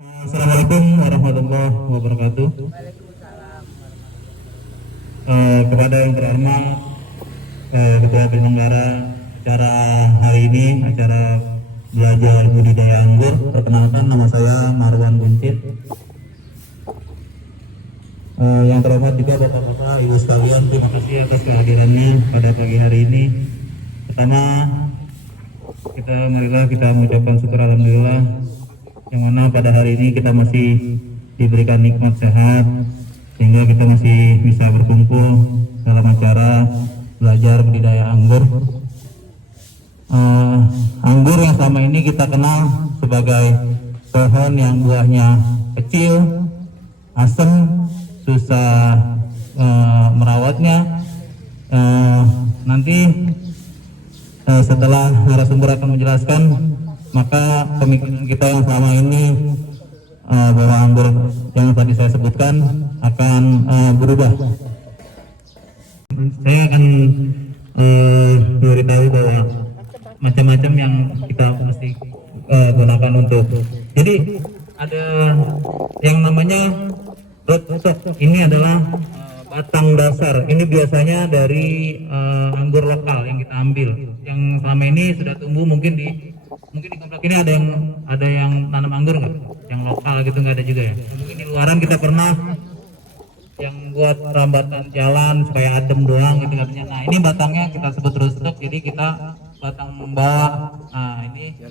Assalamualaikum warahmatullahi wabarakatuh. Kepada yang terhormat Ketua Penyelenggara acara hari ini, acara belajar budidaya anggur. Perkenalkan, nama saya Marwan Buncit. Yang terhormat juga Bapak-bapak, Ibu sekalian, terima kasih atas kehadirannya pada pagi hari ini. Pertama, marilah kita mengucapkan syukur alhamdulillah, yang mana pada hari ini kita masih diberikan nikmat sehat sehingga kita masih bisa berkumpul dalam acara belajar budidaya anggur. Anggur yang selama ini kita kenal sebagai pohon yang buahnya kecil, asam, susah merawatnya. Nanti setelah narasumber akan menjelaskan, maka pemikiran kita yang selama ini bahwa anggur yang tadi saya sebutkan akan berubah. Saya akan memberitahu bahwa macam-macam yang kita mesti gunakan untuk. Jadi ada yang namanya rootstock. Ini adalah batang dasar. Ini biasanya dari anggur lokal yang kita ambil. Yang selama ini sudah tumbuh mungkin di komplek ini ada yang tanam anggur nggak? Yang lokal gitu nggak ada juga ya? Mungkin di luaran kita pernah yang buat rambatan jalan supaya adem doang gitu katanya. Nah ini batangnya kita sebut rootstock. Jadi kita batang bawah. Nah ini dia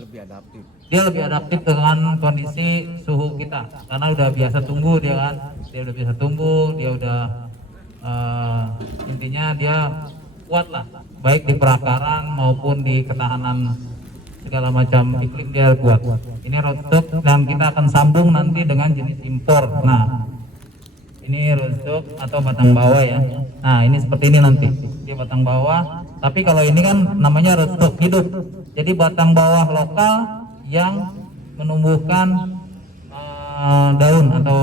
lebih adaptif dengan kondisi suhu kita karena udah biasa tumbuh dia kan. Dia udah biasa tumbuh, dia udah intinya dia kuat lah, baik di perakaran maupun di ketahanan segala macam iklim dia kuat. Ini rootstock dan kita akan sambung nanti dengan jenis impor. Nah ini rootstock atau batang bawah ya. Nah ini seperti ini nanti dia batang bawah, tapi kalau ini kan namanya rootstock hidup. Jadi batang bawah lokal yang menumbuhkan daun atau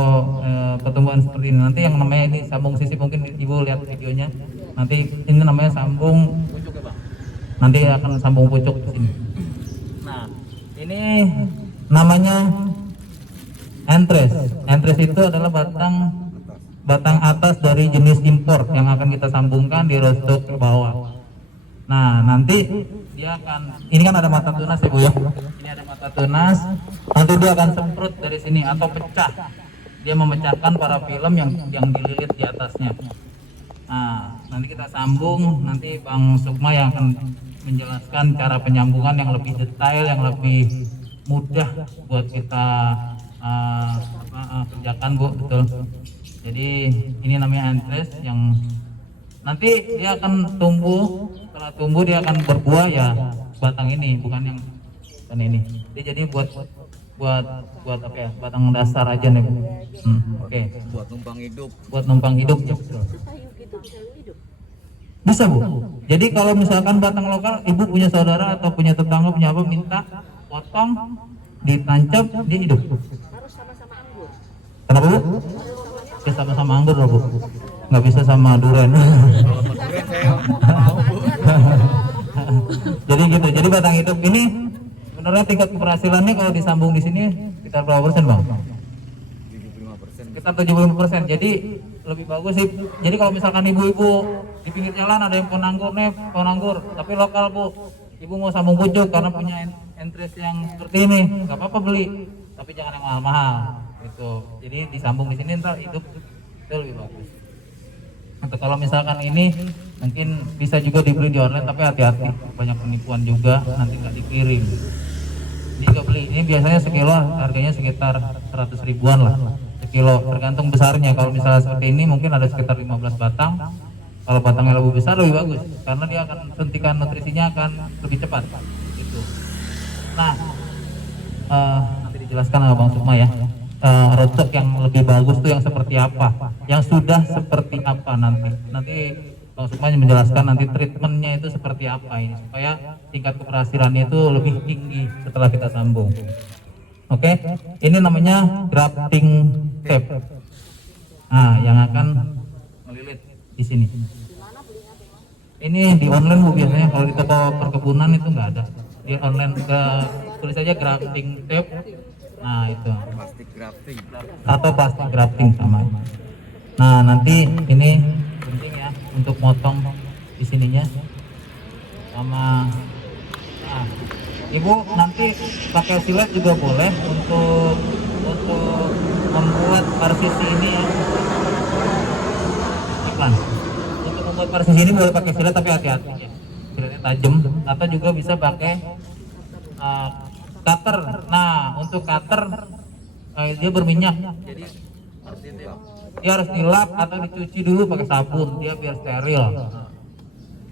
pertumbuhan seperti ini. Nanti yang namanya ini sambung sisi, mungkin ibu lihat videonya. Nanti ini namanya sambung pucuk ya bang. Nanti akan sambung pucuk di sini. Nah ini namanya entres. Entres itu adalah batang atas dari jenis impor yang akan kita sambungkan di rootstock ke bawah. Nah nanti dia akan, ini kan ada mata tunas ya bu ya. Ini ada mata tunas. Nanti dia akan semprot dari sini atau pecah. Dia memecahkan para film yang dililit di atasnya. Nah, nanti kita sambung. Nanti Bang Sukma yang akan menjelaskan cara penyambungan yang lebih detail, yang lebih mudah buat kita kerjakan bu, betul. Jadi ini namanya entres yang nanti dia akan tumbuh. Setelah tumbuh dia akan berbuah ya batang ini, bukan yang ini. Jadi buat apa ya, batang dasar aja nih. Oke. Buat numpang hidup. Buat numpang hidup ya. Bisa bu. Jadi kalau misalkan batang lokal, ibu punya saudara atau punya tetangga punya apa, minta potong, ditancap, dia hidup. Harus sama-sama anggur. Kenapa bu? Ya sama-sama anggur loh bu. Nggak bisa sama durian. Kalau durian saya mau bu. Jadi gitu. Jadi batang hidup ini sebenarnya tingkat keberhasilannya kalau disambung di sini sekitar berapa persen bang? 75%. Sekitar 75%. Jadi lebih bagus sih. Jadi kalau misalkan ibu-ibu di pinggir jalan ada yang pohon anggur, tapi lokal bu, ibu mau sambung pucuk karena punya entres yang seperti ini, nggak apa-apa beli, tapi jangan yang mahal-mahal. Gitu. Jadi disambung di sini ntar hidup itu lebih bagus. Untuk kalau misalkan ini mungkin bisa juga dibeli di online, tapi hati-hati banyak penipuan juga, nanti nggak dikirim. Ini nggak beli, ini biasanya sekilo harganya sekitar 100 ribuan lah sekilo, tergantung besarnya. Kalau misalnya seperti ini mungkin ada sekitar 15 batang. Kalau batangnya lebih besar lebih bagus karena dia akan suntikan nutrisinya akan lebih cepat gitu. Nah nanti dijelaskan sama Bang Sukma ya. Rootstock yang lebih bagus tuh yang seperti apa, yang sudah seperti apa nanti Bang Sukma menjelaskan nanti treatmentnya itu seperti apa ini supaya tingkat keberhasilannya itu lebih tinggi setelah kita sambung. Oke, ini namanya grafting tape. Nah, yang akan melilit di sini. Ini di online bu biasanya, kalau di toko perkebunan itu nggak ada. Di online tulis aja grafting tape. Nah itu. Plastik grafting. atau plastik grafting sama. Nah nanti ini penting ya untuk motong di sininya sama. Nah, ibu nanti pakai silet juga boleh untuk membuat parsisi ini ya. Pelan. Untuk membuat parsisi ini boleh pakai silet tapi hati-hati ya. Siletnya tajam atau juga bisa pakai cutter. Nah untuk cutter dia berminyak, jadi dia harus dilap atau dicuci dulu pakai sabun dia biar steril.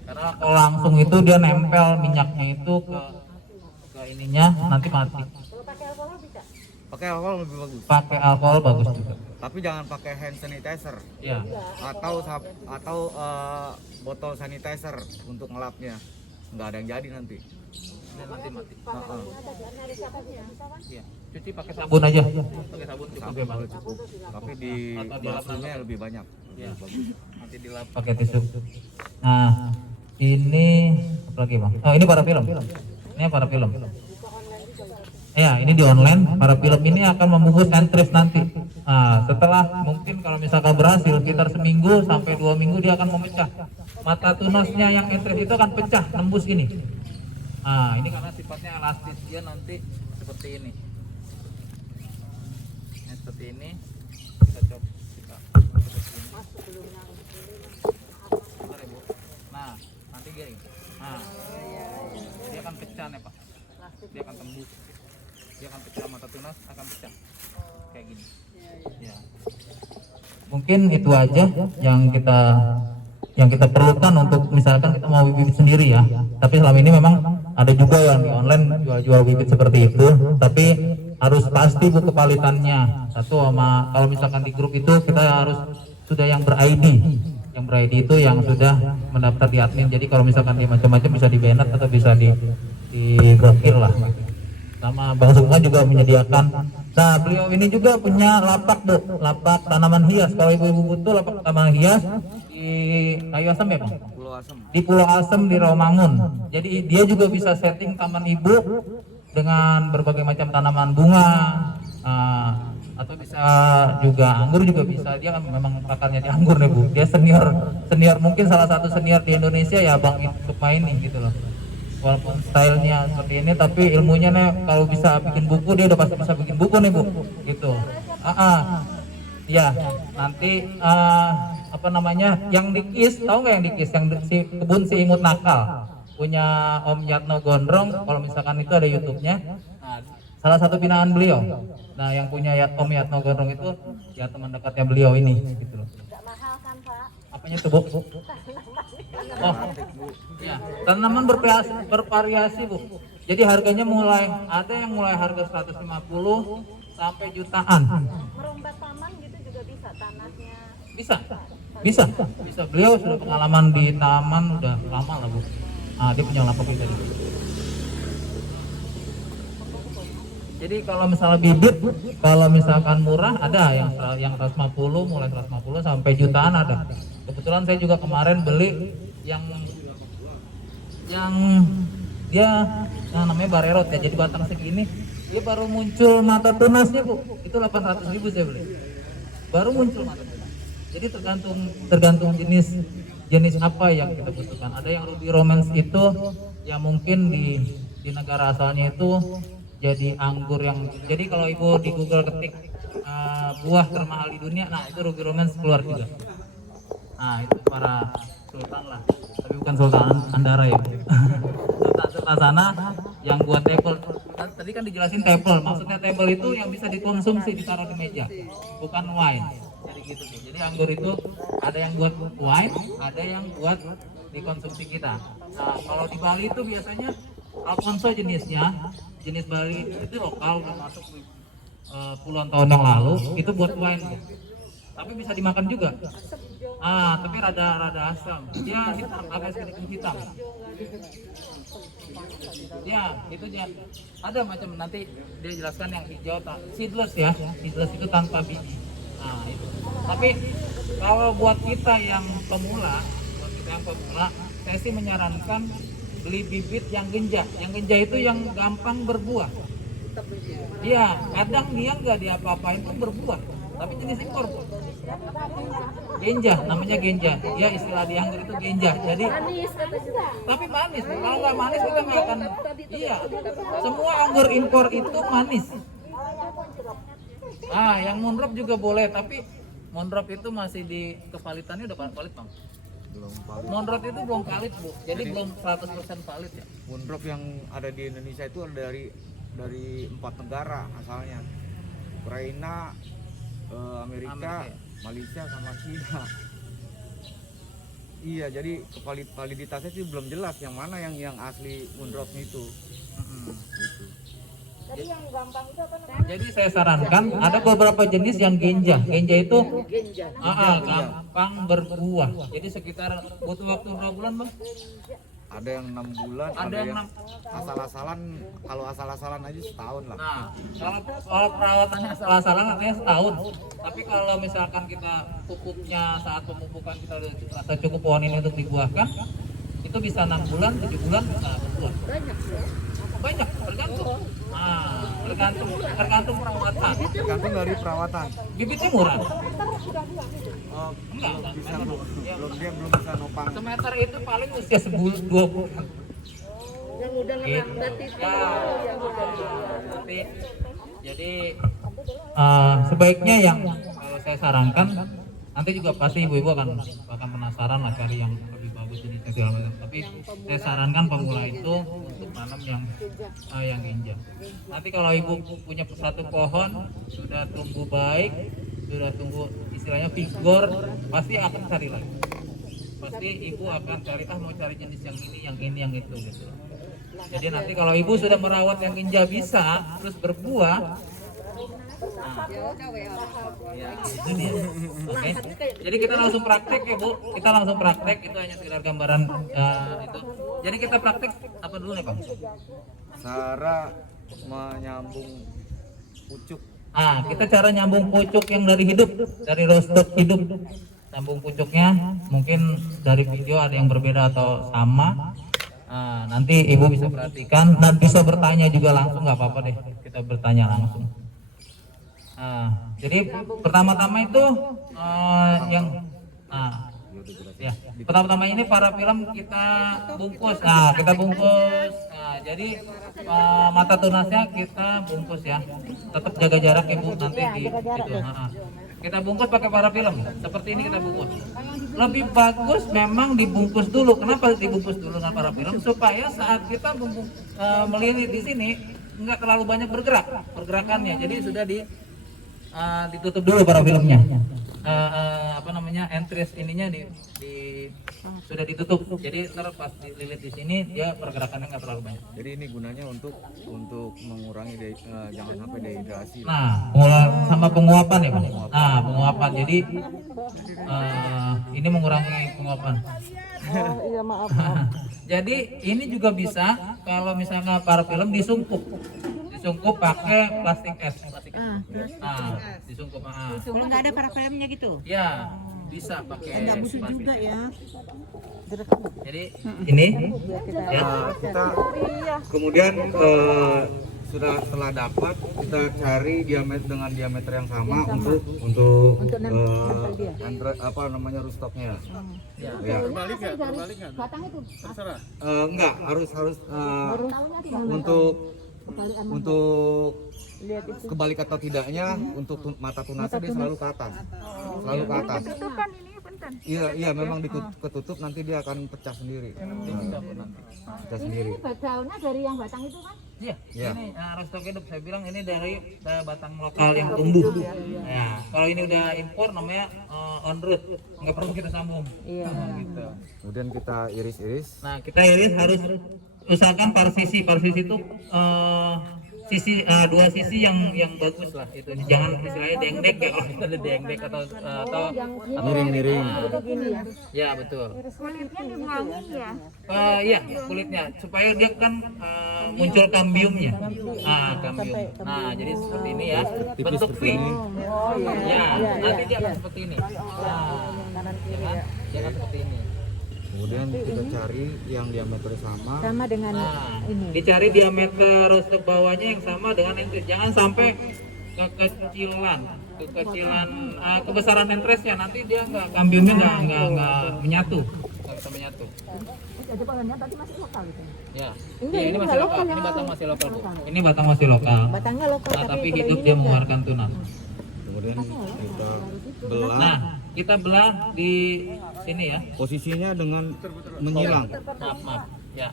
Karena kalau langsung itu dia nempel minyaknya itu ke ininya nanti mati. Kalau pakai alkohol bisa? Pakai alkohol lebih bagus. Pakai alkohol bagus juga. Tapi jangan pakai hand sanitizer Ya. atau botol sanitizer untuk ngelapnya. Nggak ada yang jadi nanti. Dan nanti mati. Heeh. Ada sabunnya, bisa kan? Iya. Cuci pakai sabun aja. Pakai sabun cukup ya Bang. Cukup. Tapi di Atau dilap basuhnya lebih banyak. Iya. Lebih bagus. Nanti dilap pakai tisu. Nah, ini apa lagi Bang? Oh, ini para film. Ini para film. Ya, ini di online. Para film ini akan membungkus entries nanti. Nah, setelah mungkin kalau misalkan berhasil sekitar seminggu sampai 2 minggu dia akan memecah. Mata tunasnya yang entries itu akan pecah nembus ini. Nah, ini karena sifatnya elastis dia nanti seperti ini. Nah, seperti ini. Kita coba. Bentar, Ibu. Nah, nanti gini. Nah, dia akan pecah nih Pak. Dia akan tembus. Dia akan pecah, mata tunas akan pecah. Kayak gini. Ya. Mungkin itu aja yang kita perlukan untuk misalkan kita mau bibit sendiri ya. Tapi selama ini memang ada juga yang di online jual bibit seperti itu. Tapi harus pasti Bu kepalitannya. Satu sama kalau misalkan di grup itu kita harus sudah yang ber-ID. Yang ber-ID itu yang sudah mendaftar di admin. Jadi kalau misalkan dia macam-macam bisa di-banned atau bisa diblokir lah. Sama Bang Sukma juga menyediakan. Nah beliau ini juga punya lapak Bu, lapak tanaman hias. Kalau ibu-ibu butuh lapak tanaman hias di Kayu Asem ya Bang? Pulau Asem. Di Pulau Asem di Rawamangun. Jadi dia juga bisa setting taman ibu dengan berbagai macam tanaman bunga, atau bisa juga anggur juga bisa. Dia kan memang pakarnya di anggur nih Bu. Dia senior mungkin salah satu senior di Indonesia ya Bang Sukma ini gitu loh. Walaupun stylenya seperti ini tapi ilmunya nih kalau bisa bikin buku dia udah pasti bisa bikin buku nih Bu gitu. Ya nanti apa namanya yang di KIS, tahu nggak yang di KIS yang si kebun si imut nakal punya Om Yatno Gondrong, kalau misalkan itu ada YouTube-nya. Nah, salah satu binaan beliau. Nah yang punya Om Yatno Gondrong itu ya teman dekatnya beliau ini gitu loh. Nggak mahal kan Pak? Apanya tuh Bu? Oh, ya. Tanaman bervariasi Bu. Jadi harganya ada yang mulai harga 150 sampai jutaan. Merumbat taman gitu juga bisa tanahnya. Bisa. Beliau sudah pengalaman di taman udah lama lah Bu. Nah, dia punya lapak itu tadi. Jadi kalau misalnya bibit, kalau misalkan murah ada yang 150, mulai 150 sampai jutaan ada. Kebetulan saya juga kemarin beli yang dia yang namanya barerot ya, jadi batang segini dia baru muncul mata tunasnya Bu, itu 800.000 saya beli, baru muncul mata tunas. Jadi tergantung jenis apa yang kita butuhkan. Ada yang ruby romance itu yang mungkin di negara asalnya itu jadi anggur yang, jadi kalau ibu di Google ketik buah termahal di dunia, nah itu ruby romance keluar juga. Nah itu para sultan lah, tapi bukan Sultan Andara ya. Sultan sana yang buat table. Tadi kan dijelasin table, maksudnya table itu yang bisa dikonsumsi ditaruh di meja, bukan wine. Jadi gitu tuh. Jadi anggur itu ada yang buat wine, ada yang buat dikonsumsi kita. Nah kalau di Bali itu biasanya Alfonso jenis Bali itu lokal, udah masuk puluhan tahun yang lalu, itu buat wine. Tapi bisa dimakan juga. Tapi rada asam. Dia hitam, agak sedikit hitam. Ya, itu dia. Ada macam, nanti dia jelaskan yang hijau, seedless ya. Seedless itu tanpa biji. Nah, itu. Tapi kalau buat kita yang pemula, saya sih menyarankan beli bibit yang genja. Yang genja itu yang gampang berbuah. Iya, kadang dia nggak diapa-apain pun berbuah, tapi jenis impor. Genja, namanya genja. Ya istilah di anggur itu genja. Jadi tapi manis. Kalau nggak manis kita nggak akan. Iya, semua anggur impor itu manis. Ah, yang Moondrop juga boleh, tapi Moondrop itu masih di kevalitannya udah valid bang. Belum valid. Moondrop itu belum valid bu, jadi belum 100% valid ya. Moondrop yang ada di Indonesia itu dari 4 negara asalnya, Ukraina, Amerika, Amerika, ya? Malaysia sama China. Iya, jadi validitasnya sih belum jelas yang mana yang asli Moondrop itu. Gitu. Tadi yang gampang itu apa namanya? Jadi saya sarankan ada beberapa jenis yang genja. Genja itu gampang berbuah. Jadi sekitar butuh waktu berapa bulan bang? Ada yang 6 bulan, Ada yang asal-asalan. Kalau asal-asalan aja setahun lah. Nah, kalau perawatannya salah-salah katanya setahun. Tapi kalau misalkan kita pupuknya saat pemupukan kita udah rasa cukup pohon ini untuk dibuahkan, itu bisa 6 bulan, 7 bulan bisa berbuah. Banyak, tergantung. Nah, tergantung perawatan. Tergantung dari perawatan. Bibitnya murah. Belum bisa nopang. Semeter itu paling usia sebulan 2 bulan. Yang udah ngelambat itu. Ya, jadi sebaiknya yang kalau saya sarankan nanti juga pasti ibu-ibu akan penasaran lah cari yang lebih bagus jenisnya segala macam. Tapi saya sarankan pemula itu untuk tanam yang genja. Nanti kalau ibu punya satu pohon sudah tumbuh baik, sudah tumbuh istilahnya vigor, pasti akan cari lagi. Pasti ibu akan cari mau cari jenis yang ini, yang itu gitu. Jadi nanti kalau ibu sudah merawat yang genja bisa terus berbuah. Nah, ya, itu dia. Oke. Jadi kita langsung praktek ya bu. Kita langsung praktek, itu hanya sekedar gambaran itu. Jadi kita praktek apa dulu nih bang? Cara menyambung pucuk. Kita cara nyambung pucuk yang dari hidup, dari roasted hidup. Sambung pucuknya, mungkin dari video ada yang berbeda atau sama. Nanti ibu bisa perhatikan dan bisa bertanya juga langsung, nggak apa-apa deh, kita bertanya langsung. Jadi pertama-tama itu ya pertama-tama ini para film kita bungkus. Kita bungkus. Jadi mata tunasnya kita bungkus ya. Tetap jaga jarak ibu nanti di itu. Kita bungkus pakai para film. Seperti ini kita bungkus. Lebih bagus memang dibungkus dulu. Kenapa dibungkus dulu dengan para film? Supaya saat kita melilit di sini nggak terlalu banyak pergerakannya. Jadi sudah ditutup dulu para filmnya. Entries ininya sudah ditutup. Jadi ntar pas dililit di sini dia pergerakannya nggak terlalu banyak. Jadi ini gunanya untuk mengurangi jangan sampai dehidrasi. Sama penguapan ya bang. Penguapan. Jadi ini mengurangi penguapan. Iya maaf. Jadi ini juga bisa kalau misalnya para film disungkup pakai plastik es. Disungkup. Kalau nggak ada para filmnya gitu? Ya, bisa pakai. Nggak busuk juga ya. Jadi ini ya. Kita kemudian setelah dapat kita cari dengan diameter yang sama untuk rootstocknya. Ya. Batang itu. Enggak, harus untuk kebalik atau tidaknya, untuk mata tunasnya dia selalu ke atas. Iya, memang ketutup, nanti dia akan pecah sendiri. Pecah sendiri. Ini daunnya dari yang batang itu kan? Iya. Ya. Ini rootstock hidup, saya bilang ini dari batang lokal yang tumbuh. Ya, kalau ini udah impor namanya on root, nggak perlu kita sambung. Iya. Gitu. Kemudian kita iris-iris. Nah, kita iris harus usahakan parsisi itu dua sisi yang bagus lah itu. Jangan istilahnya dengdek ya, kalau ada dengdek atau Miring-miring. ya betul. Kulitnya dibuangin ya? Iya, kulitnya supaya dia kan muncul kambiumnya. Kambium. Nah, jadi seperti ini ya, bentuk V. Ya, nanti dia akan seperti ini. Dia akan seperti ini. Kemudian kita cari yang diameter sama. Sama dengan Nah, ini. dicari diameter rostek bawahnya yang sama dengan entres. Jangan sampai kekecilan kebesaran entresnya, nanti dia nggak kambiumnya nggak menyatu, nggak bisa menyatu. Ada pohonnya tadi masih lokal itu. Ya, Ini ini masih lokal, ini batang masih lokal bu. Ini batang masih lokal. Batangnya lokal Nah, tapi kalau hidup ini dia enggak. mengeluarkan tunas. Kemudian kita belah. Nah, kita belah di sini ya. Posisinya dengan menyilang. Maaf, ya.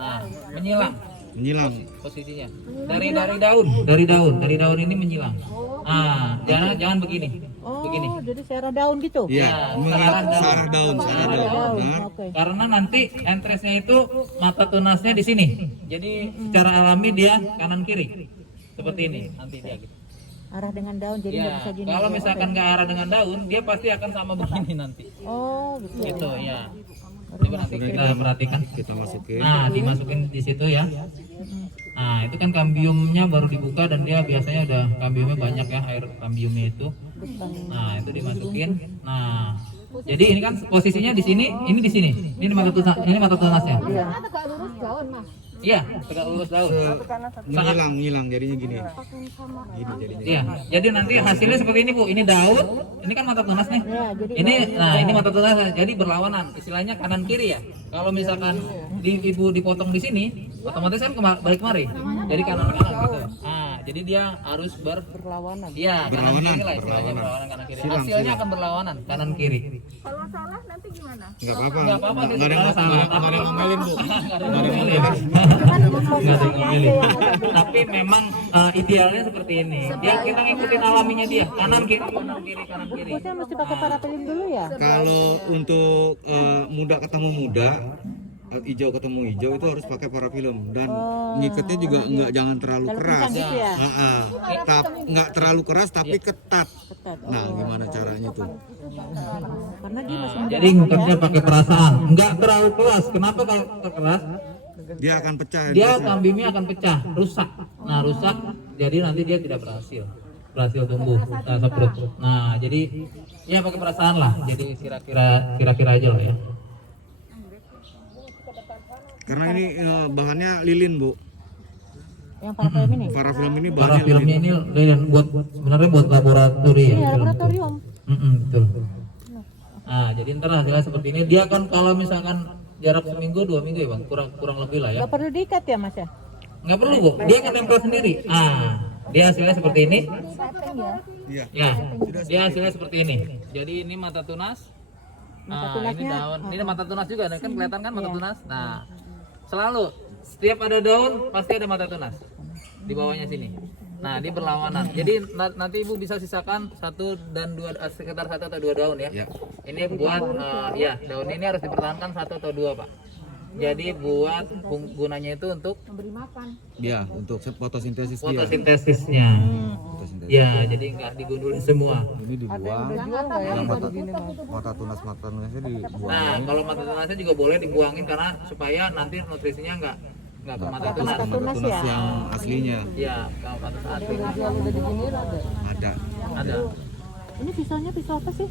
Nah, menyilang Menyilang. posisinya. Dari daun ini menyilang. Nah, jangan begini. Oh, Begini. jadi searah daun gitu. Iya, searah daun. searah daun. Benar. Oke. Karena nanti entresnya itu mata tunasnya di sini. Jadi secara alami dia kanan kiri. Seperti ini nanti dia gitu. Arah dengan daun jadi nggak Ya, bisa gini. kalau ya. misalkan nggak arah dengan daun, dia pasti akan sama begini nanti. Oh, gitu. Gitu ya. Coba nanti kita perhatikan. Kita masukin. Nah, dimasukin di situ ya. Nah, itu kan kambiumnya baru dibuka dan dia biasanya udah kambiumnya banyak ya, air kambiumnya itu. Nah, itu dimasukin. Nah, jadi ini kan posisinya di sini, ini di sini. Ini mata tunasnya. Karena tegak lurus daun mas. Iya, tegak lurus daun. Menyilang jadinya gini. Gini jadinya. Iya, jadi nanti hasilnya seperti ini bu. Ini daun, ini kan mata tunas nih. Ya, jadi Ini mata tunas, jadi berlawanan. Istilahnya kanan kiri ya. Kalau misalkan ibu dipotong di sini, otomatis kan balik kemari. Jadi kanan gitu. Nah, jadi dia harus berlawanan. Iya, kanan Berlawanan, kiri lah istilahnya berlawanan kanan kiri. Silang, Hasilnya silang. akan berlawanan kanan kiri. Kalau salah nanti gimana? Enggak apa-apa. Nggak apa-apa sih, Nggak ada yang salah. nggak ada yang ngomelin, Bu. Nggak ada yang ngomelin. Nggak ada yang ngomelin. Tapi memang idealnya seperti ini. Dia kita ngikutin alaminya dia. Kanan kiri, kanan kiri, kanan kiri. Terusnya mesti pakai parafilm dulu ya. Kalau untuk muda ketemu muda, hijau ketemu hijau itu harus pakai parafilm dan ngikatnya juga jangan terlalu keras. Gitu ya. Nggak terlalu keras tapi ketat. Ketat. Nah, gimana caranya tuh? Karena dia masih Jadi ngikatnya pakai perasaan. Enggak terlalu keras. Kenapa kalau keras? Dia akan pecah. Dia kambiumnya akan pecah, rusak. Nah, rusak. Jadi nanti dia tidak berhasil tumbuh seperut. Nah, jadi ya pakai perasaan lah. Jadi kira-kira aja lah ya. Karena ini bahannya lilin, Bu. yang parafilm ini. Parafilm ini Para bahannya filmnya lilin. ini lilin buat sebenarnya buat laboratorium. Iya, film. laboratorium. Betul. Nah, jadi ntar hasilnya seperti ini. Dia kan kalau misalkan jarak seminggu 2 minggu ya bang, kurang lebih lah ya. Gak perlu diikat ya mas ya? Nggak perlu bu, dia akan tempel sendiri. Dia hasilnya seperti ini. Iya. Ya, dia hasilnya seperti ini. Jadi ini mata tunas. Mata Nah, ini tunasnya, daun. Ini mata tunas juga, kan kelihatan kan mata tunas. Nah, selalu setiap ada daun pasti ada mata tunas di bawahnya sini. Nah, dia berlawanan. Jadi nanti ibu bisa sisakan 1 dan 2 sekitar 1 atau 2 daun ya. Ya. Ini buat ya daun ini harus dipertahankan 1 atau 2 pak. Jadi buat gunanya itu untuk Memberi makan. Ya, untuk fotosintesis dia. fotosintesisnya. Fotosintesis. Ya, jadi nggak digundul semua. Ini dibuang. Yang mata tunasnya dibuang. Nah, kalau mata tunasnya juga boleh dibuangin karena supaya nanti nutrisinya nggak ke mata tunas. Mata tunas yang aslinya Ya, kalau mata tunas ada. Ini pisaunya pisau apa sih?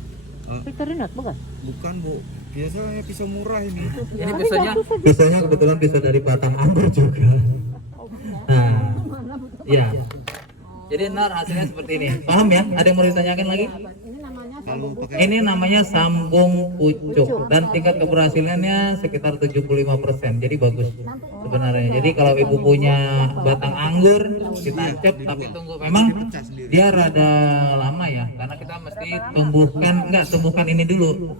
Victorinox bukan? bukan, Bu. Biasanya pisau murah ini. Ini pisaunya kebetulan pisau dari batang anggur juga. Nah, ya. Jadi ntar hasilnya seperti ini. Paham ya? Ada yang mau ditanyakan lagi? Kalau pakai Ini namanya sambung pucuk dan tingkat keberhasilannya sekitar 75%. Jadi bagus sebenarnya. Jadi kalau ibu punya batang anggur ditancap tapi tunggu memang dia rada lama ya karena kita mesti tumbuhkan ini dulu.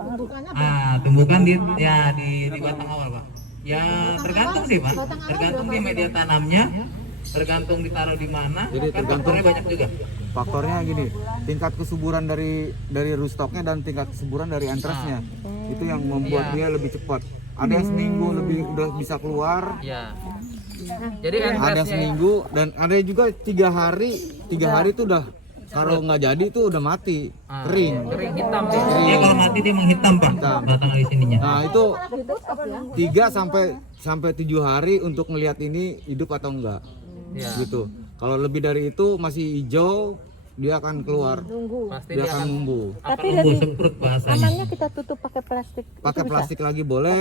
Tumbuhkan di batang awal, Pak. Ya tergantung sih, Pak. Tergantung di media tanamnya, tergantung ditaruh di mana. Jadi Kan tergantung faktornya banyak juga. faktornya gini, tingkat kesuburan dari rootstocknya dan tingkat kesuburan dari entresnya. Itu yang membuat dia lebih cepat. Ada yang seminggu lebih udah bisa keluar, Ya. Jadi ada entresnya seminggu dan ada juga 3 hari itu udah kalau nggak jadi itu udah mati, kering. kering hitam sih. Dia kalau mati dia menghitam, Pak. Batang di sininya. Nah itu 3 sampai 7 hari untuk ngelihat ini hidup atau enggak, Ya. gitu. Kalau lebih dari itu masih hijau, dia akan keluar, Pasti dia akan numbuh. akan Tapi numbuh lebih semprot bahasanya. amannya kita tutup pakai plastik. Pakai Itu bisa? plastik lagi boleh.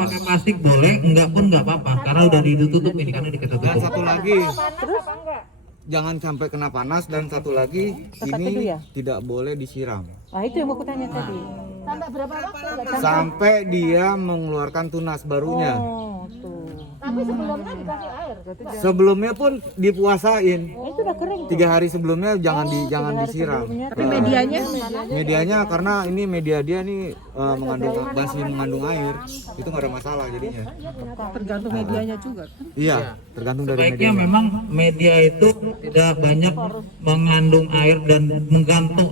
Pakai plastik boleh, enggak pun enggak apa-apa karena udah ditutup ini karena kita Dan tutup. satu lagi, Terus jangan sampai kena panas, dan satu lagi Tempat teduh ini ya? tidak boleh disiram itu yang mau aku tanya tadi. Sampai berapa waktu? sampai dia mengeluarkan tunas barunya. Oh, tuh. Tapi sebelumnya dikasih air. Sebelumnya pun dipuasain. Itu udah kering. 3 hari sebelumnya jangan disiram. Tapi medianya Medianya karena ini media dia nih masih mengandung air, itu nggak ada masalah jadinya. tergantung medianya juga. Iya, tergantung dari Sebaiknya media. memang media itu tidak banyak mengandung air dan mengantong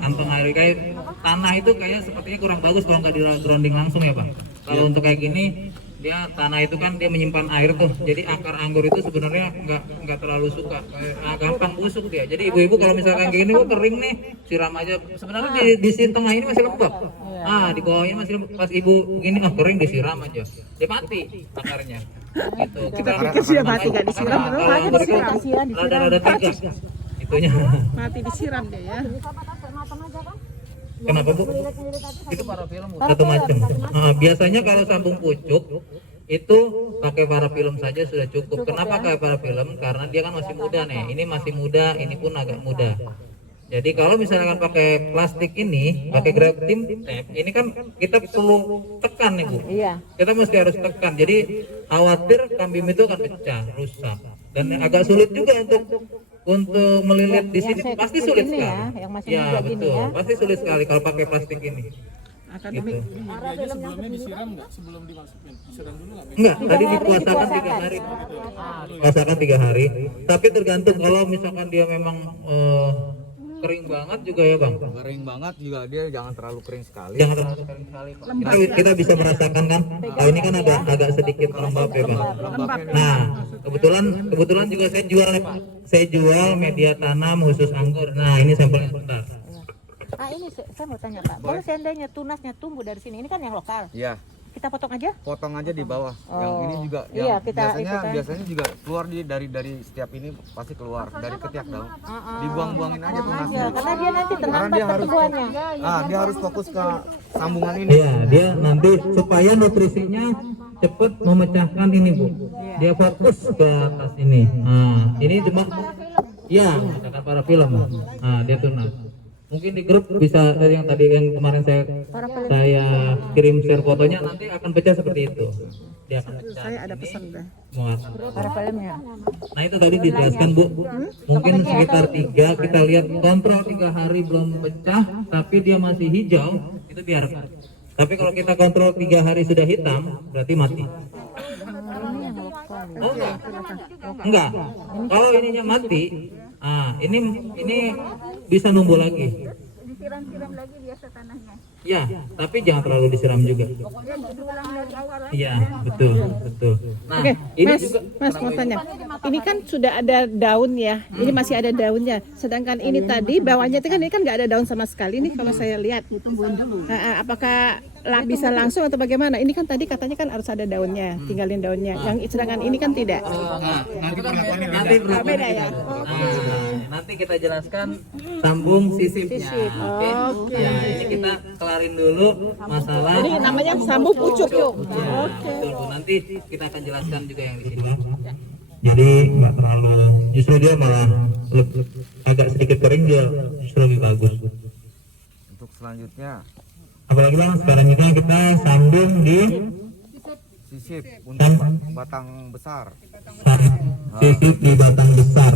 kantong air kayak tanah itu kayak sepertinya kurang bagus kalau nggak di grounding langsung ya Pak. Kalau untuk kayak gini dia tanah itu kan dia menyimpan air tuh, jadi akar anggur itu sebenarnya nggak terlalu suka, gampang busuk dia. Jadi ibu-ibu kalau misalkan kayak gini, kering nih, siram aja. Sebenarnya di sini tengah ini masih lembab, di bawah ini masih lembab. Pas ibu gini kering disiram aja, dia mati akarnya. Gitu. Kita pikir dia mati nggak disiram, mati disiram. Kasihan disiram. Rada-rada tegas itunya. Mati disiram deh ya. Kenapa Bu? Itu parafilm satu macam. Biasanya kalau sambung pucuk itu pakai parafilm saja sudah cukup. Kenapa pakai parafilm? Karena dia kan masih muda nih. Ini masih muda, ini pun agak muda. Jadi kalau misalkan pakai plastik ini, pakai grafting tape, ini kan kita perlu tekan nih Bu. Iya. Kita mesti harus tekan. Jadi khawatir kambing itu akan pecah, rusak. Dan agak sulit juga untuk melilit di sini, pasti sulit ini sekali. ya, yang masih Ya muda gini betul, ya. pasti sulit sekali kalau pakai plastik ini. Akademik. Gitu. Medianya sebelumnya disiram nggak? Sebelum dimasukin? Disiram dulu nggak? Enggak, tadi hari dipuasakan 3 hari. Puasakan 3 hari. Tapi tergantung kalau misalkan dia memang kering banget juga ya Bang. Kering banget juga dia jangan terlalu kering sekali. Jangan terlalu kering sekali Pak. Kita bisa merasakan kan, kalau ini kan agak sedikit lembab ya Bang. Nah, kebetulan juga saya jual media tanam khusus anggur. Nah, ini sampelnya sebentar. Ini saya mau tanya Pak. Kalau seandainya tunasnya tumbuh dari sini, ini kan yang lokal. Iya, Kita potong aja? potong aja di bawah. Yang ini juga Iya, yang kita ikutan. biasanya juga keluar dari setiap ini pasti keluar dari ketiak daun. Dibuang-buangin aja tunasnya. Ya, karena dia nanti Karena terhambat dia harus pertumbuhannya. dia harus fokus ke sambungan ini. Iya, dia nanti supaya nutrisinya cepat memecahkan ini Bu. Dia fokus ke atas ini. Nah, ini cuma ya, katakan parafilm. Nah, dia tunas. Mungkin di grup bisa yang tadi yang kemarin saya kirim share fotonya nanti akan pecah seperti itu. Dia akan pecah. Saya ada pesan deh. Muat. Parafilmnya. Nah itu tadi dijelaskan Bu. Mungkin sekitar 3 kita lihat kontrol 3 hari belum pecah tapi dia masih hijau itu biarkan. Tapi kalau kita kontrol 3 hari sudah hitam berarti mati. Oh enggak. Enggak. Kalau ininya mati, ini bisa numbuh lagi. Disiram-siram lagi biasa tanahnya. Ya, tapi jangan terlalu disiram juga. Pokoknya diulang dari awal lagi. Iya, betul. Nah, Oke, ini Mas, juga Mas mau tanya. Ini kan sudah ada daun ya. Ini masih ada daunnya. Sedangkan ini tadi bawahnya itu kan ini kan nggak ada daun sama sekali nih kalau saya lihat. Apakah bisa langsung atau bagaimana? Ini kan tadi katanya kan harus ada daunnya, tinggalin daunnya. Yang sedangkan ini kan tidak. Nanti perlakuannya nanti Beda ya? nanti kita jelaskan sambung sisipnya. Oke. Ya, ini kita kelarin dulu masalah. Ini namanya sambung pucuk. Ya, betul, Bu. Nanti kita akan jelaskan juga yang di sini, Bang. Jadi nggak terlalu, justru dia malah agak sedikit kering dia justru lebih bagus. Untuk selanjutnya Apalagi Bang, sekarang ini kan kita sambung di sisip untuk batang besar. sisip di batang besar.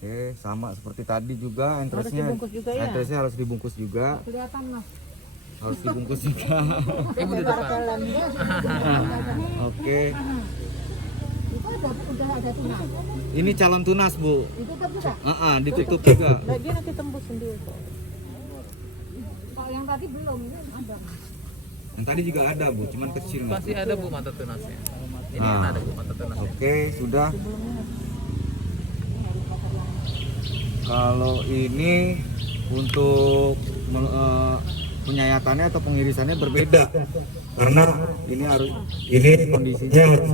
Oke, sama seperti tadi juga entrance-nya. Entrance-nya harus dibungkus juga. Kelihatan Mas. Harus dibungkus juga. Oke. Itu udah ada tunas. Ini calon tunas, Bu. Ditutup juga. Ditutup juga. Dia nanti tembus sendiri. Kalau yang tadi belum, ini ada. Yang tadi juga ada, Bu, cuman kecil. Pasti ada Bu mata tunasnya. Ini Nah. ada Bu mata tunasnya. Oke, sudah. Kalau ini untuk penyayatannya atau pengirisannya berbeda karena ini kondisinya harus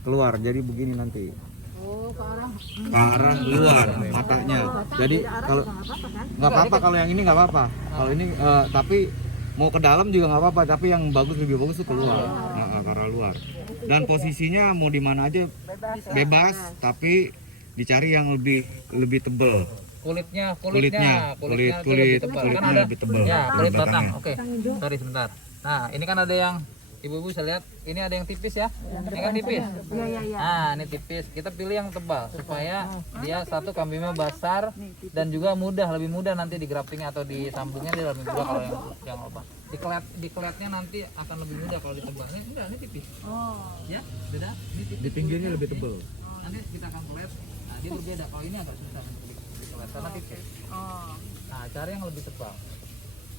keluar jadi begini nanti ke arah luar matanya. Jadi kalau nggak apa-apa kalau yang ini nggak apa-apa, kalau ini tapi mau ke dalam juga nggak apa-apa, tapi yang lebih bagus itu keluar, ke arah luar. Dan posisinya mau di mana aja bebas, tapi dicari yang lebih tebal. Kulitnya Kulitnya lebih tebal. Ya, kulit batang. belakangnya. Oke. Sorry sebentar. Nah, ini kan ada yang ibu-ibu bisa lihat, ini ada yang tipis ya. Ini kan tipis. Nah, ini tipis. Kita pilih yang tebal supaya dia satu kambingnya besar dan juga lebih mudah nanti di graftingnya atau di sambungnya dia lebih mudah kalau yang apa. Di keletnya nanti akan lebih mudah kalau ditebalnya. Enggak, ini tipis. Ya, beda. Di pinggirnya lebih tebal. Nanti kita akan kelet. Nah, dia berbeda. Kalau ini agak susah untuk dikelet karena tipis. Nah, cari yang lebih tebal.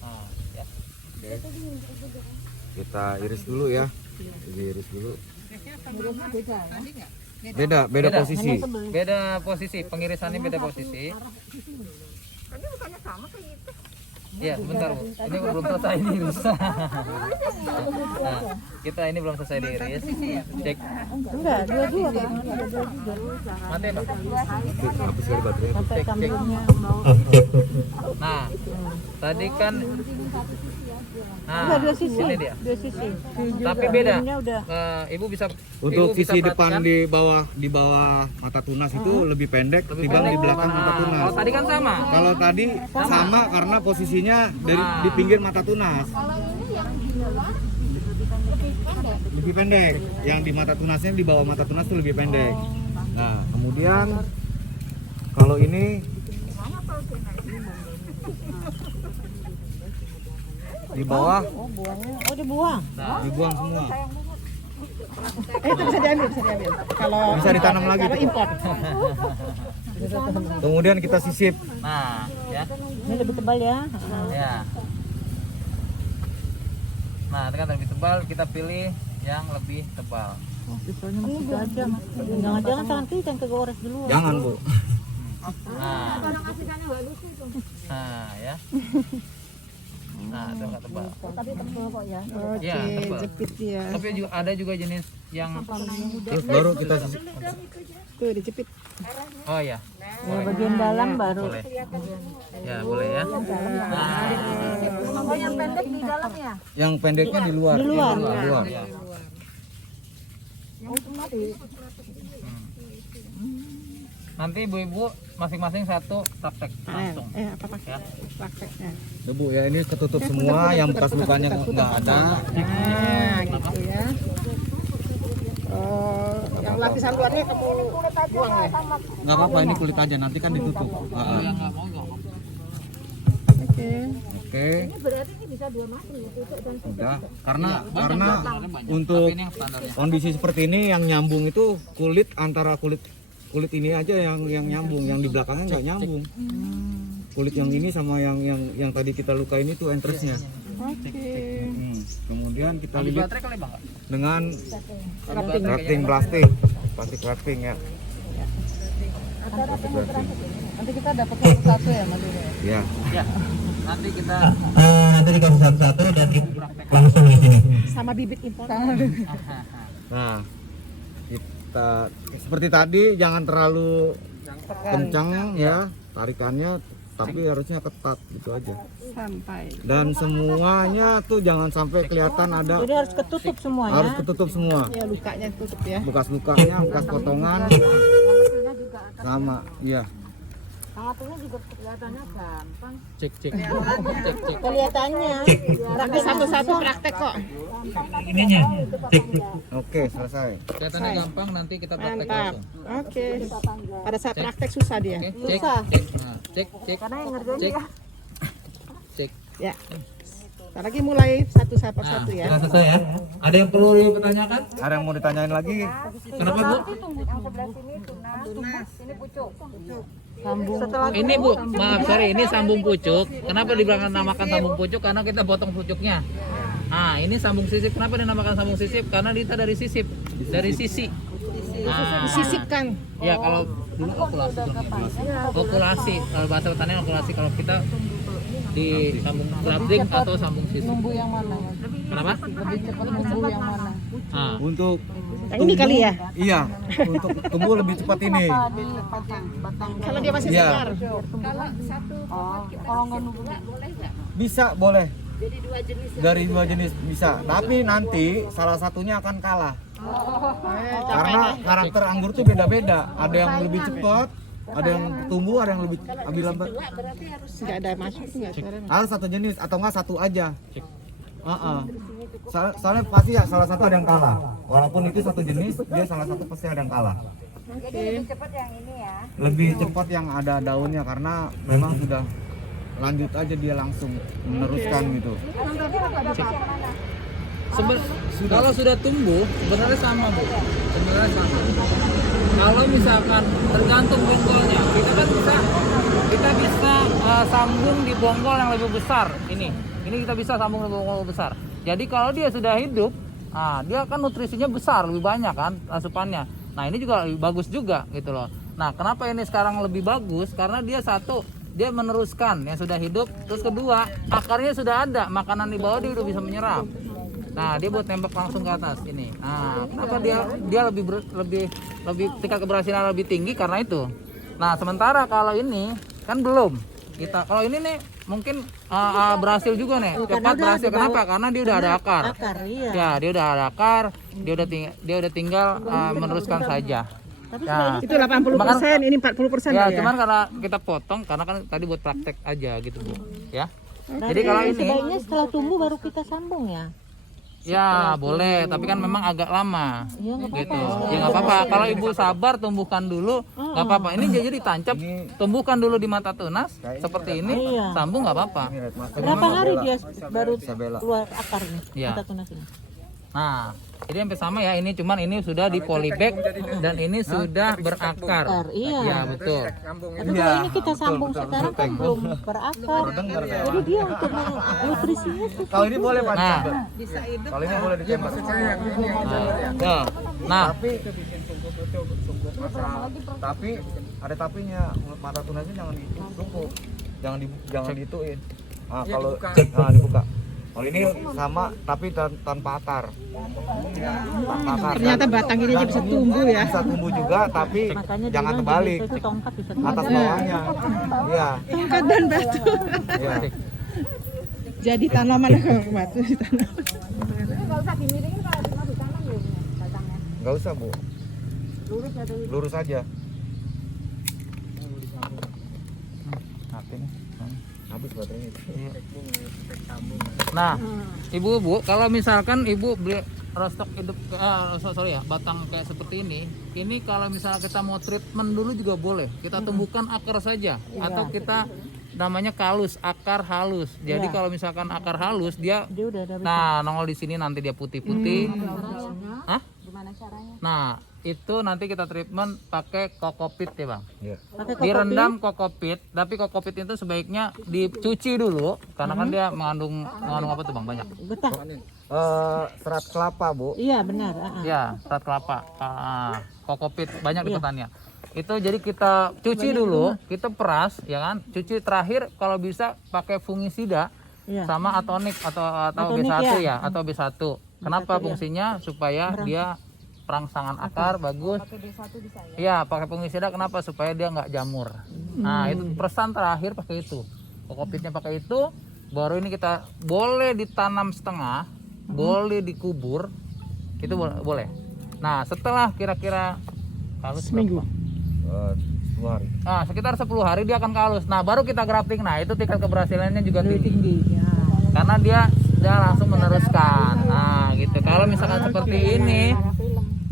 Nah, ya. Kita iris dulu ya. Iris dulu. Beda posisi. Beda posisi, pengirisannya beda posisi. Tadi bukannya sama kayak gitu. Iya, sebentar Bu. Ini belum selesai diiris. Nah, kita ini belum selesai diiris. Cek. Enggak, dua-dua kan. Mati, Pak. Habis dari baterai. Sampai Cek. kambingnya Nah, tadi kan dua sisi. ini dia. Dua sisi. Tapi beda. Kambingnya udah Ibu bisa Untuk ibu bisa sisi depan perhatikan. di bawah mata tunas itu lebih pendek ketimbang di belakang mata tunas. Kalau tadi kan sama. Kalau tadi sama karena posisinya di pinggir mata tunas. Lebih pendek. Yang di mata tunasnya di bawah mata tunas itu lebih pendek. Nah, kemudian kalau ini di bawah dibuang. dibuang semua. Itu bisa diambil. Kalau Bisa ditanam lagi. Kalau import. Kemudian kita sisip. Nah, ya. Ini lebih tebal ya. Ya. Nah, itu kan lebih tebal, kita pilih yang lebih tebal. Jangan-jangan tangan kita yang kegores dulu. Jangan, Bu. Nah, ya. Nah, itu nggak tebal. Tapi tebal kok ya. Ya, tebal. Jepit ya. Tapi juga ada juga jenis yang Terus baru kita sisip. Tuh dijepit. oh ya, Ya, bagian dalam baru. boleh. Ya, boleh ya. Nah, Oh, yang pendek di dalam ya? Yang pendeknya di luar. Di luar. Luar. ya. Nanti ibu-ibu masing-masing satu praktek langsung. Apa pakai Ya. prakteknya? Tuh, Bu, ya ini ketutup semua, yang bekas lukanya nggak ada. Nah, gitu ya. Oh, yang lapisan luarnya kamu buang ya? Nggak apa-apa, ini kulit aja, nanti kan ditutup. Kalau yang nggak mau nggak apa-apa. Oke. Oke, Berarti ini bisa dua macam ya, tutup dan udah. Karena Banyak. untuk Tapi ini yang standarnya. kondisi seperti ini yang nyambung itu kulit antara kulit ini aja yang nyambung, yang di belakangnya nggak nyambung. Kulit yang ini sama yang tadi kita lukain itu entrance-nya. Kemudian kita Di lilit baterai kali Bang nggak? dengan wrapping plastik wrapping ya. Nanti kita dapat satu-satu ya, Mas. Ya. Ya. Nanti kita nanti dikasih satu-satu dan langsung di sini. Sama bibit impor. Nah, kita seperti tadi jangan terlalu kencang ya tarikannya, tapi harusnya ketat gitu aja. Sampai. Dan semuanya tuh jangan sampai kelihatan ada, Jadi harus ketutup semuanya. harus ketutup semua. Ya lukanya tutup ya. Bekas lukanya, bekas potongan sama, iya. Tengah-tengah juga kelihatannya gampang. cek. Kelihatannya. Nanti satu-satu praktek kok. Ininya, cek. Oke, selesai. Kelihatannya gampang, nanti kita praktek Mantap. langsung. Oke. Pada saat praktek susah dia. Oke, cek. Susah. Nah, cek. Karena yang ngerjain Cek. dia. Cek. Ya. Ntar lagi mulai satu Nah, persatu ya. Sudah selesai ya. Ada yang perlu dipertanyakan? Ada yang mau ditanyain lagi? Kenapa Bu? Yang sebelah sini tunas, ini pucuk. Ini Bu, maaf sorry, ini sambung pucuk. Kenapa dinamakan sambung pucuk? Karena kita potong pucuknya. Nah, ini sambung sisip. Kenapa dinamakan sambung sisip? Karena kita dari sisip, dari sisi. Nah, Disisipkan. ya kalau dulu okulasi. Okulasi, kalau bahasa pertanian okulasi. Kalau kita di sambung grafting atau sambung sisik. Numbu yang mana? Kenapa? Lebih cepat numbu yang mana? Nah, Untuk Yang ini kali ya? iya, untuk tumbuh lebih cepat ini. Kalau dia masih Iya. segar. Kalau nggak numbu Bisa, boleh. Dari dua jenis bisa, tapi nanti salah satunya akan kalah. Karena karakter anggur tuh beda-beda. Ada yang lebih cepat, ada yang tumbuh, ada yang lebih lambat. Nggak ada masuk nggak sekarang. Harus satu jenis atau enggak satu aja. Soalnya pasti ya salah satu ada yang kalah. Walaupun itu satu jenis, dia salah satu pasti ada yang kalah. Jadi lebih cepat yang ini ya. Lebih cepat yang ada daunnya karena memang sudah lanjut aja dia langsung meneruskan gitu. Kalau sudah tumbuh sebenarnya sama Bu, sebenarnya sama. Kalau misalkan tergantung bonggolnya, kita bisa sambung di bonggol yang lebih besar. Ini kita bisa sambung di bonggol besar. Jadi kalau dia sudah hidup, dia kan nutrisinya besar, lebih banyak kan asupannya. Nah ini juga lebih bagus juga gitu loh. Nah kenapa ini sekarang lebih bagus? Karena dia satu, dia meneruskan yang sudah hidup. Terus kedua, akarnya sudah ada, makanan di bawah dia udah bisa menyerap. Nah dia buat tembak langsung ke atas ini. Nah kenapa dia lebih tingkat keberhasilan lebih tinggi karena itu. Nah sementara kalau ini kan belum. Kalau ini nih mungkin berhasil juga nih, cepat berhasil. Kenapa? Karena dia udah ada akar. Ya dia udah ada akar, dia udah tinggal meneruskan saja. Ya. Itu 80%, ini 40% Ya, ya. cuman karena kita potong karena kan tadi buat praktek aja gitu Bu. Ya. Jadi kalau ini sebaiknya setelah tumbuh baru kita sambung ya. ya boleh, tapi kan memang agak lama. Iya nggak Gitu. Ya nggak apa-apa. Kalau Ibu sabar tumbuhkan dulu, nggak apa-apa. Ini jadi ditancap, tumbuhkan dulu di mata tunas seperti ini, Iya. sambung nggak apa-apa. Berapa hari dia baru keluar akarnya? Iya. Mata tunas ini. Nah, jadi hampir sama ya ini, cuman ini sudah di polybag dan ini sudah berakar. Iya. Ya betul. Tapi kalau ini kita sambung sekarang kan belum berakar. Jadi dia untuk nutrisinya tuh. Kalau ini boleh Pak. Nah, Kalau ini boleh ditembak. nah, Tapi ada tapinya, mata tunasnya jangan ditutup, jangan dituin. Nah, kalau dibuka. Kalau ini sama tapi tanpa akar. Tanpa akar. Ternyata batang ini aja bisa tumbuh ya. Bisa tumbuh juga tapi Makanya jangan dia bilang terbalik. Itu tongkat bisa Atas bawahnya. Iya. Tongkat dan batu. Iya. Jadi tanaman yang batu ditanam. Nggak usah dimiringin kalau cuma ditanam ya batangnya. Enggak usah, Bu. Lurus atau Lurus aja. Habis baterainya. nah, Ibu, kalau misalkan Ibu beli rostok hidup, batang kayak seperti ini kalau misalnya kita mau treatment dulu juga boleh. Kita tumbuhkan akar saja, atau kita namanya kalus, akar halus. Jadi kalau misalkan akar halus dia udah ada. nah nongol di sini nanti dia putih-putih. Hah? gimana caranya? Nah, itu nanti kita treatment pakai kokopit ya Bang. Iya. Direndam kokopit, tapi kokopit itu sebaiknya dicuci dulu karena kan dia mengandung apa tuh Bang, banyak. Getah. Serat kelapa, Bu. Iya benar. Ya, serat kelapa. Kokopit banyak di pertanian. Itu jadi kita cuci dulu, kita peras ya kan. Cuci terakhir kalau bisa pakai fungisida Iya. sama atonik atau Atonik B1 ya? ya, atau B1. Kenapa fungsinya? Supaya dia perangsangan akar bagus. Iya, pakai fungisida kenapa? Supaya dia nggak jamur. Nah, itu peresan terakhir pakai itu. Kokopitnya pakai itu, baru ini kita boleh ditanam setengah, boleh dikubur. Itu boleh. Nah, setelah kira-kira kalus Seminggu. 10 hari. nah, sekitar 10 hari dia akan kalus. Nah, baru kita grafting. Nah, itu tingkat keberhasilannya juga tinggi. Karena dia langsung meneruskan. Nah, gitu. Kalau misalkan seperti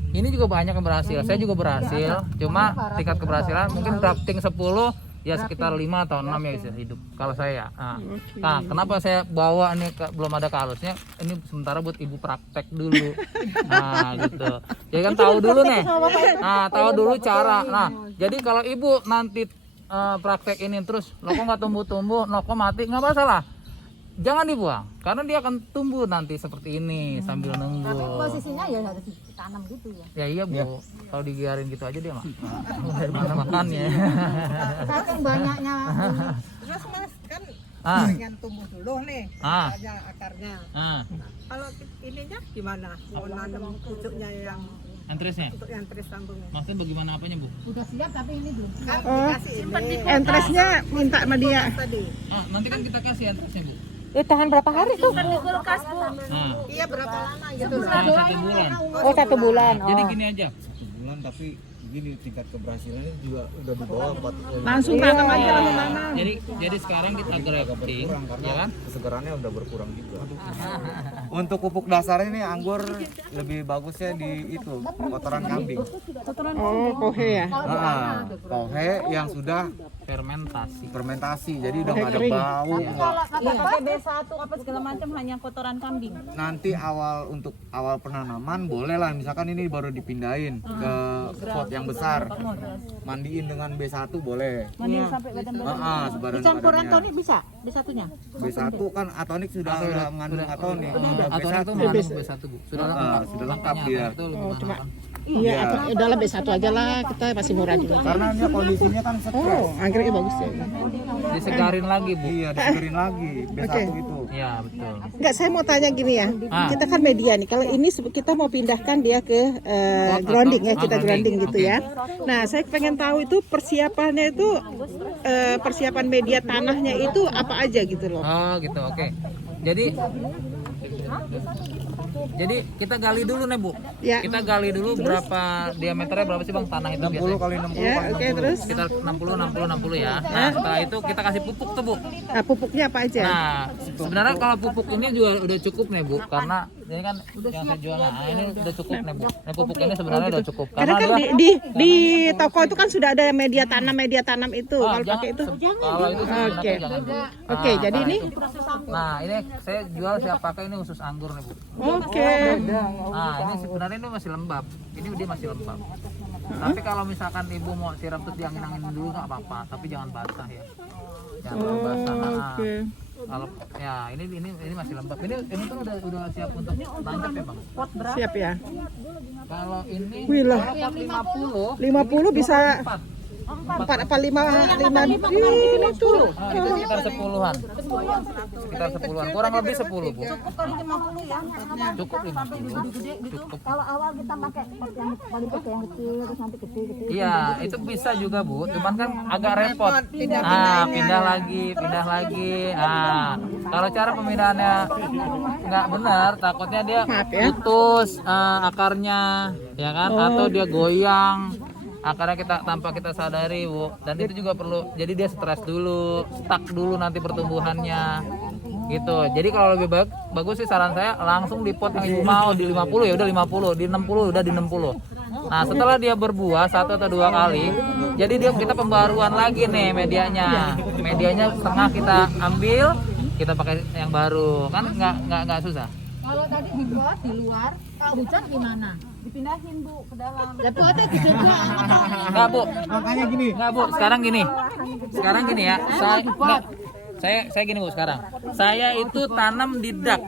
ini juga banyak yang berhasil. Saya juga berhasil. Cuma tingkat keberhasilan mungkin grafting 10 ya sekitar 5 atau 6 ya bisa hidup kalau saya. Nah, kenapa saya bawa ini belum ada kalusnya? Ini sementara buat Ibu praktek dulu. Nah, gitu. Jadi kan tahu dulu nih. Nah, tahu dulu cara. Nah, jadi kalau Ibu nanti praktek ini terus lo kok nggak tumbuh-tumbuh, lo kok mati, nggak masalah. Jangan dibuang karena dia akan tumbuh nanti seperti ini sambil nunggu. Posisinya ya harus ditanam gitu ya. Ya iya Bu, kalau dibiarin gitu aja dia mah dari mana makannya. Saking banyaknya. Terus Mas kan Pengen tumbuh dulu nih, Ah. akarnya. Nah, Kalau ininya gimana? Mau nanam pucuknya yang entresnya. untuk yang terus sambungnya? Maksudnya bagaimana apanya, Bu? Udah siap tapi ini belum. Kan Oh. dikasih ini. Entresnya minta sama dia. Tadi. Ah, nanti kan kita kasih entresnya, Bu. Tahan berapa hari tuh? Nah, Iya berapa lama gitu loh. 1 bulan. Oh 1 bulan. Jadi Oh. gini aja. Bulan tapi gini tingkat keberhasilannya juga udah di bawah 4 Langsung tanam aja langsung tanam. Jadi sekarang kita grafting, kurang karena ya kan? kesegarannya udah berkurang juga. Untuk pupuk dasarnya ini anggur lebih bagusnya di itu kotoran kambing. Oh, kohe ya. Kohe yang sudah Fermentasi. fermentasi, jadi udah nggak ada kering. bau. nggak- Iya, pakai B1 apa segala macam hanya kotoran kambing. Nanti untuk awal penanaman boleh lah, misalkan ini baru dipindahin ke pot yang besar, mandiin dengan B1 boleh. Mandiin sampai badan Sebaran Campuran badannya. tonik bisa di satunya. B1 kan atonik sudah mengandung atonik. Atau B1 itu mengandung B1, Bu. Sudah lengkap. sudah lengkap dia. Itu gimana kan? Iya, udahlah B1 aja lah, kita masih murah juga. Karena dia kondisinya kan stres. Oh, anggreknya bagus ya. Disegarin lagi, Bu. Iya, disegerin lagi B1 itu. Iya, betul. Enggak, saya mau tanya gini ya. Kita kan media nih. Kalau ini kita mau pindahkan dia ke grounding ya, kita grounding gitu ya. Nah, saya pengen tahu itu persiapannya itu persiapan media tanahnya itu apa aja gitu loh. Oh, gitu. Oke. Jadi kita gali dulu nih, Bu. Ya. Kita gali dulu berapa diameternya berapa sih, Bang, tanah itu 60 biasanya? kali 60 Ya, kali oke 60. terus. Sekitar 60 ya. Nah, setelah itu kita kasih pupuk tuh, Bu. Nah, pupuknya apa aja? Nah, sebenarnya kalau pupuk ini juga udah cukup nih, Bu, karena ini kan yang saya jual. Nah, ini udah cukup nih, Bu. Nah, pupuk ini sebenarnya udah cukup Karena kan dia di toko itu kan sudah ada media tanam itu. Kalau jangan- pakai itu. Kalau itu sebenarnya Oke. jangan, Bu. Oke, Nah, jadi nah, ini itu. Nah, ini saya jual saya pakai ini khusus anggur nih, Bu. oke. Nah, ini sebenarnya ini masih lembab. Ini dia masih lembab. Tapi kalau misalkan ibu mau siram terus diangin-angin dulu nggak apa-apa, tapi jangan basah ya. Jangan terlalu basah. Nah, Oke. kalau ya ini masih lembab. Ini tuh udah siap untuk tancap ya, Bang. Siap ya. Kalau ini Wih lah. kalau pot 50 50 bisa 4. 4 apa 5 ini tuh. Nah, itu sekitar 10-an. Sekitar 10-an. Kurang lebih 10, Bu. Kali 50 ya. Cukup 50. Cukup. Kalau awal kita pakai pot yang paling kecil yang kecil terus nanti gede. Iya, itu bisa juga, Bu. Cuman kan agak repot. Pindah lagi. Nah, kalau cara pemindahannya nggak benar, takutnya dia putus akarnya, ya kan? Atau dia goyang. Akarnya tanpa kita sadari, Bu. Dan itu juga perlu. Jadi dia stres dulu, stuck dulu nanti pertumbuhannya. Gitu. Jadi kalau lebih bagus sih saran saya langsung di pot yang ibu mau di 50 ya udah 50, di 60 udah di 60. Nah, setelah dia berbuah 1 atau 2 kali, jadi kita pembaruan lagi nih medianya. Medianya setengah kita ambil, kita pakai yang baru. Kan nggak susah. Kalau tadi dibuat di luar, kalau hujan gimana? Dipindahin Bu ke dalam. Ya potnya gede Enggak, Bu. Makanya gini. Enggak, Bu. Sekarang gini ya. Saya gini, Bu, sekarang. Saya itu tanam di dak.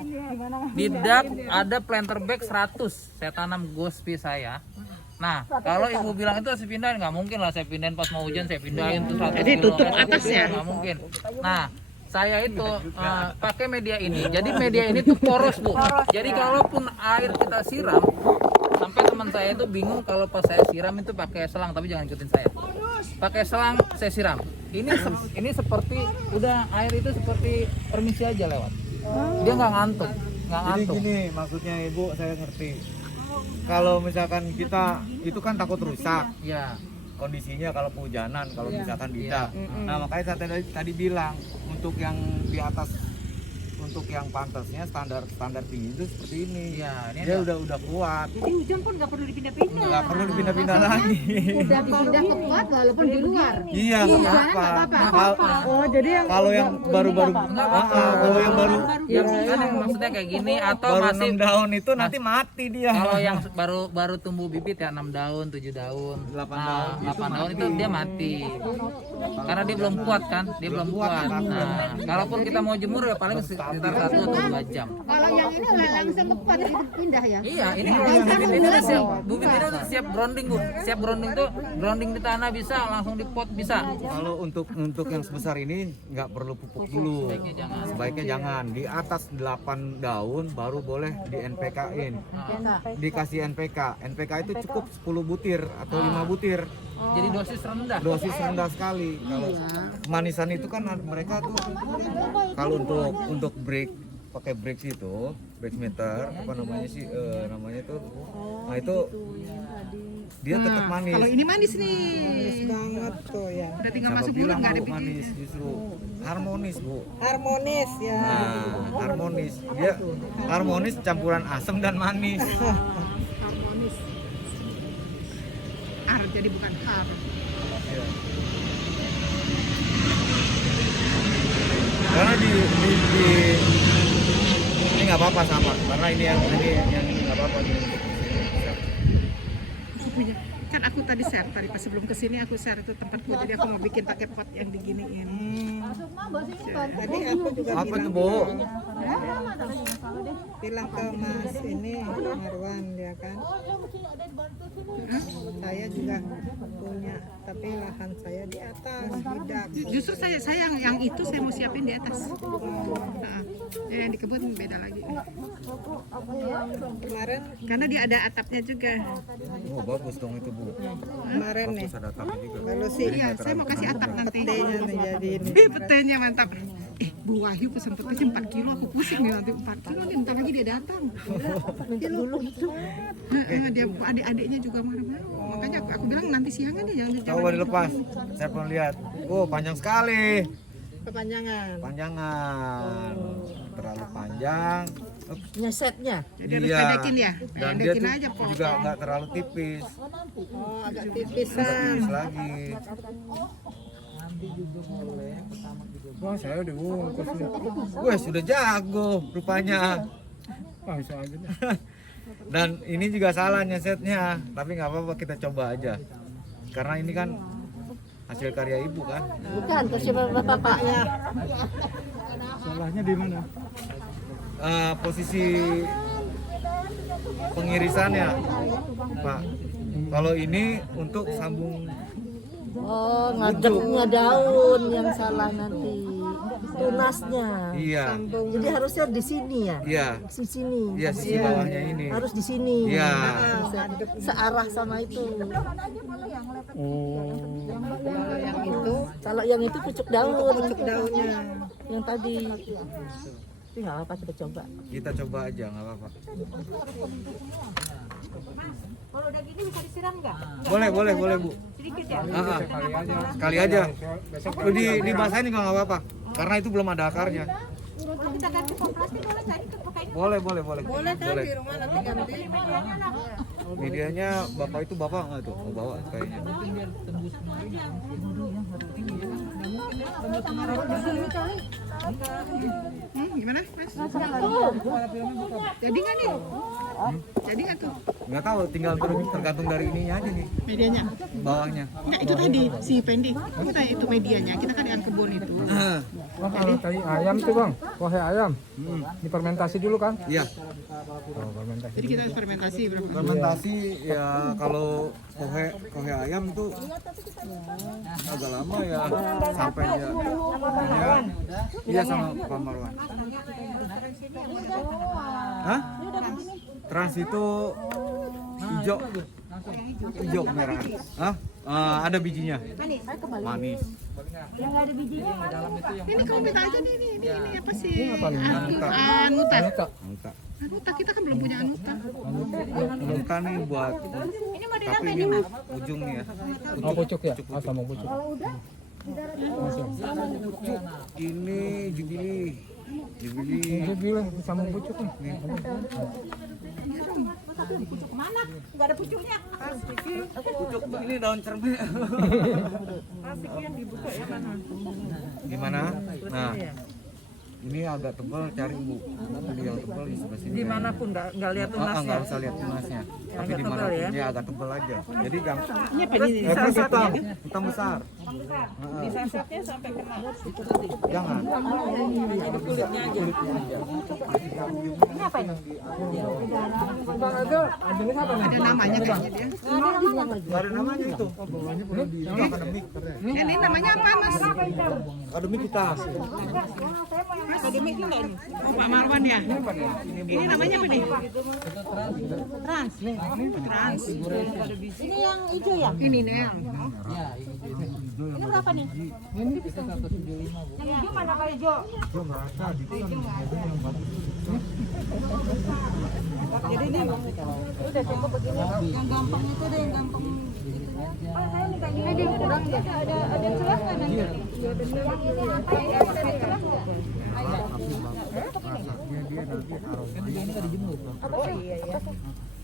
Di dak ada planter bag 100. Saya tanam gospi saya. Nah, kalau ibu bilang itu harus pindahin, nggak mungkin lah saya pindahin pas mau hujan saya pindahin tuh 1 Jadi kilo. tutup atasnya. Nggak mungkin. Nah, saya itu pakai media ini. Jadi media ini tuh poros, Bu. Jadi kalaupun air kita siram, sampai teman saya itu bingung kalau pas saya siram itu pakai selang, tapi jangan ikutin saya. Pakai selang saya siram. Ini seperti udah air itu seperti permisi aja lewat. Dia nggak ngantuk. Jadi gini maksudnya Ibu, saya ngerti. Kalau misalkan kita itu kan takut rusak Ya. kondisinya kalau hujanan, kalau misalkan tidak. Nah, makanya saya tadi bilang untuk yang di atas, untuk yang pantasnya standar tinggi itu seperti ini. Iya, ini Dia udah kuat. Jadi hujan pun nggak perlu dipindah-pindah. Nggak perlu dipindah-pindah lagi. Udah dipindah ke pot walaupun di luar. Iya, nggak apa-apa. Oh, jadi yang Kalau yang baru-baru, kalau yang baru Ya, kan yang maksudnya kayak gini atau baru masih 6 daun itu nanti mati dia. kalau yang baru tumbuh bibit ya 6 daun, 7 daun, 8 daun itu dia mati. Karena dia belum kuat kan, dia belum kuat. Nah, kalaupun kita mau jemur ya paling sekitar 1 atau 2 jam. Kalau yang ini langsung lepas pindah ya. Iya, ini kalau yang bibit ini udah siap. Bibit ini udah siap grounding, Bu. Siap grounding tuh grounding di tanah bisa, langsung di pot bisa. Kalau untuk yang sebesar ini nggak perlu pupuk dulu. Sebaiknya jangan. Di atas 8 daun baru boleh di NPK-in. Dikasih NPK. NPK itu cukup 10 butir atau 5 butir. Jadi dosis rendah. Dosis rendah sekali. Kalau kemanisan itu kan mereka tuh kalau untuk break pakai break itu, break meter apa namanya sih namanya tuh. Nah itu dia tetap manis. Kalau ini manis nih. Banget tuh ya. Udah tinggal Siapa masuk mulut bilang nggak ada Bu, manis justru harmonis Bu. Harmonis ya. Nah, harmonis. Dia harmonis campuran asam dan manis. harmonis. Ar jadi bukan har. Karena di ini nggak apa-apa sama. Karena ini yang nggak apa-apa nih. Punya. Kan aku tadi share tadi pas sebelum kesini aku share itu tempatku jadi aku mau bikin pakai pot yang diginiin. Tadi aku juga Apa tuh Bu? bilang ke Mas ini Marwan ya kan. Saya juga punya, tapi lahan saya di atas tidak. Justru saya yang itu saya mau siapin di atas. Nah, yang di kebun beda lagi. Kemarin Karena dia ada atapnya juga. Oh bagus dong itu Bu. kemarin nih. Bagus ada atapnya juga. Lalu sih Iya, saya mau kasih atap nanti. petenya menjadi ini. Petenya mantap. Bu Wahyu pesen petenya 4 kilo, aku pusing nih nanti 4 kilo nih, ntar lagi dia datang. Dia adik-adiknya juga marah-marah. Makanya aku bilang nanti siangan dia jangan Coba dilepas. Saya pernah lihat. Oh panjang sekali. Kepanjangan. Panjangan. Terlalu panjang. Nyesetnya. Jadi harus Iya. pendekin ya. Dan dia Pendekin tuh aja po. juga nggak terlalu tipis. Oh, agak Agak tipisan. tipis lagi. Wah, saya udah bungkus nih. Wah sudah jago rupanya. Langsung aja deh. Dan ini juga salah nyesetnya. Tapi nggak apa-apa kita coba aja. Karena ini kan hasil karya ibu kan. Bukan, terus bapaknya. Salahnya di mana? Posisi pengirisannya Pak. Kalau ini untuk sambung Oh, ngadepnya daun yang salah nanti. Tunasnya. iya Jadi harusnya di sini ya. iya Di sini. iya sisi bawahnya ini. Harus di sini. Iya. Searah sama itu. Yang itu Kalau yang itu pucuk daun. pucuk daunnya. Yang tadi. Tapi nggak apa-apa, kita coba. Kita coba aja nggak apa-apa. Kalau udah gini bisa disiram nggak? Boleh Bu. Sedikit ya? Sekali aja. Lu dibasahin juga nggak apa-apa. Karena itu belum ada akarnya. Kalau kita ganti pot plastik boleh nggak? Itu pakai Boleh. Boleh kan di rumah nanti ganti. Medianya bapak itu bapak nggak tuh? Mau bawa kayaknya. Gimana Mas? Jadi nggak nih? Jadi nggak tuh Nggak tahu, tinggal tergantung dari ininya aja nih, medianya? bawahnya. Enggak, itu tadi si Pendi. Kita itu medianya. Kita kan yang kebun itu. Wah, kalau tai ayam tuh bang, wahe ayam, difermentasi dulu kan? Iya. Oh, fermentasi. Jadi kita harus fermentasi berapa? Fermentasi ya kalau kohe ayam itu agak lama ya sampai dia. Iya sama Pak Marwan. Hah? Trans itu hijau kemerahan. Hah? Ada bijinya. Manis. Ini kamu minta aja nih, ini apa sih? Anuta. Anuta. Anuta. Anuta kita kan belum punya anuta. Anuta nih buat tapi ini ujung nih ya. Oh, pucuk ya? Oh, sama pucuk. Ini jubili. Dia bilang sama pucuk nih. mana? Nggak ada pucuknya. Pucuk ini daun cermin. Plastik yang dibuka ya mana? Gimana? Nah, Ini agak tebal, cari Bu. Pilih yang tebal di sebelah sini. Dimanapun nggak lihat tunasnya. Nggak usah lihat tunasnya. Tapi agak di mana tebal ya? ya agak tebal aja. Jadi gampang. Ini apa ini? Terus hitam besar. Disasapnya sampai kena. Jangan. Bang, itu jenis apa nih? Ada namanya kayaknya dia. Nggak ada namanya itu. Ini namanya apa Mas? Akademi kita. Akademik enggak ini? Oh, Pak Marwan ya? Ini namanya apa nih? Trans. Trans. Ini yang hijau ya? Ini Nel. Ini berapa nih? Yang hijau mana Pak hijau? Jadi ini Udah cukup begini. Yang gampang itu deh, yang gampang itunya. Oh, saya minta ini aja kurang ya. Ada celah kan nanti? Iya benar. Ada celah nggak?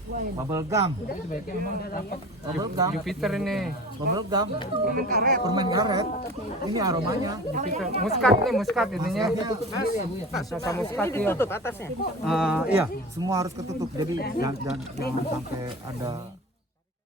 Bubble gum. Bubble gum. Jupiter ini. Bubble gum. Permen karet. Ini aromanya. Jupiter. Muskat nih, muskat ininya. Rasa muskat ya. Iya, semua harus ketutup. Jadi jangan sampai ada